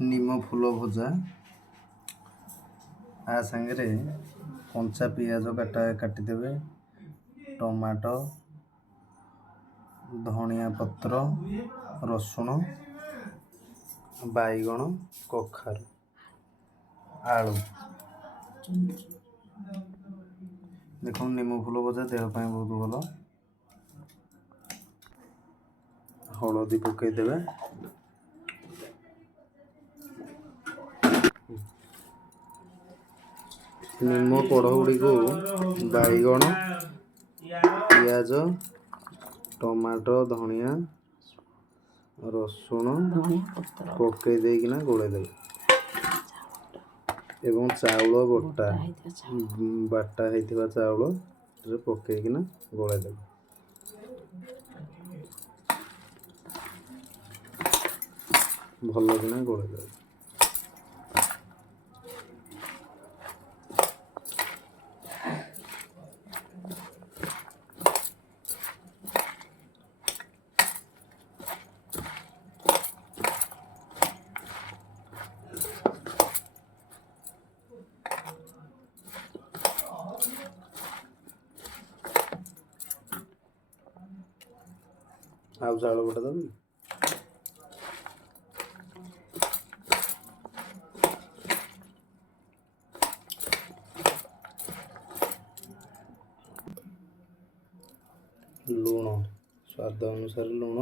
निम फूल भजा आ सांगे कंचा पियाज काटिदेवे टमाटो धनिया पत्र रसुण बैगण कखारू आलू देख निम फूल भजा देहपाई बहुत भल हलदी पकईदेवे निम कढ़गुड़ी को बैगण पियाज टमाटो धनिया रसुण पकई देकिना गोलेदेवे एवं चाउल बाटा होइथिबा चाउल पकईकिना गोलेदेवे भल किना गोलेदेवे आउ चाउल गोटा देवी लुण स्वाद अनुसार लुण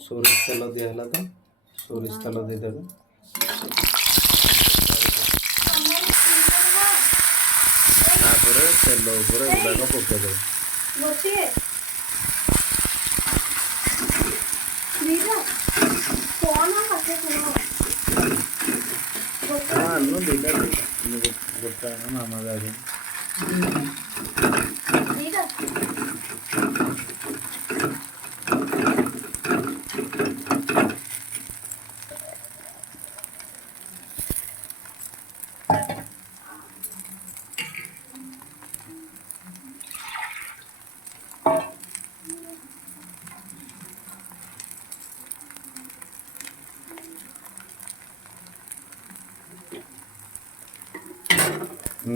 सोरिष तेल दिहला तो सोरिष तेल देदेवे तेल गुड़ाक पकईदेवे गोटा मामा गाड़ी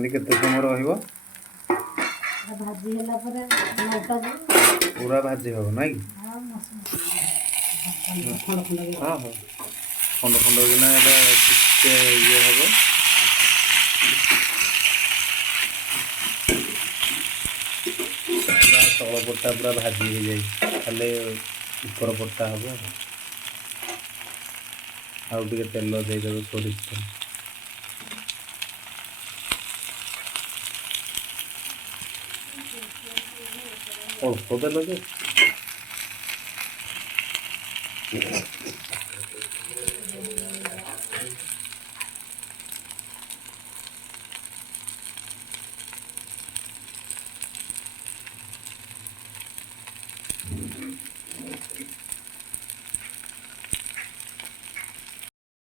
केते समय रहिबो भाजी हला पर पूरा भाजी हो ना कि हाँ हाँ खंड खंड किना ये हम पूरा तल पट्टा पूरा भाजी हो जाए खाली ऊपर पट्टा हम आउ टे तेल देदेवे सोरिष तेल अल्प तेल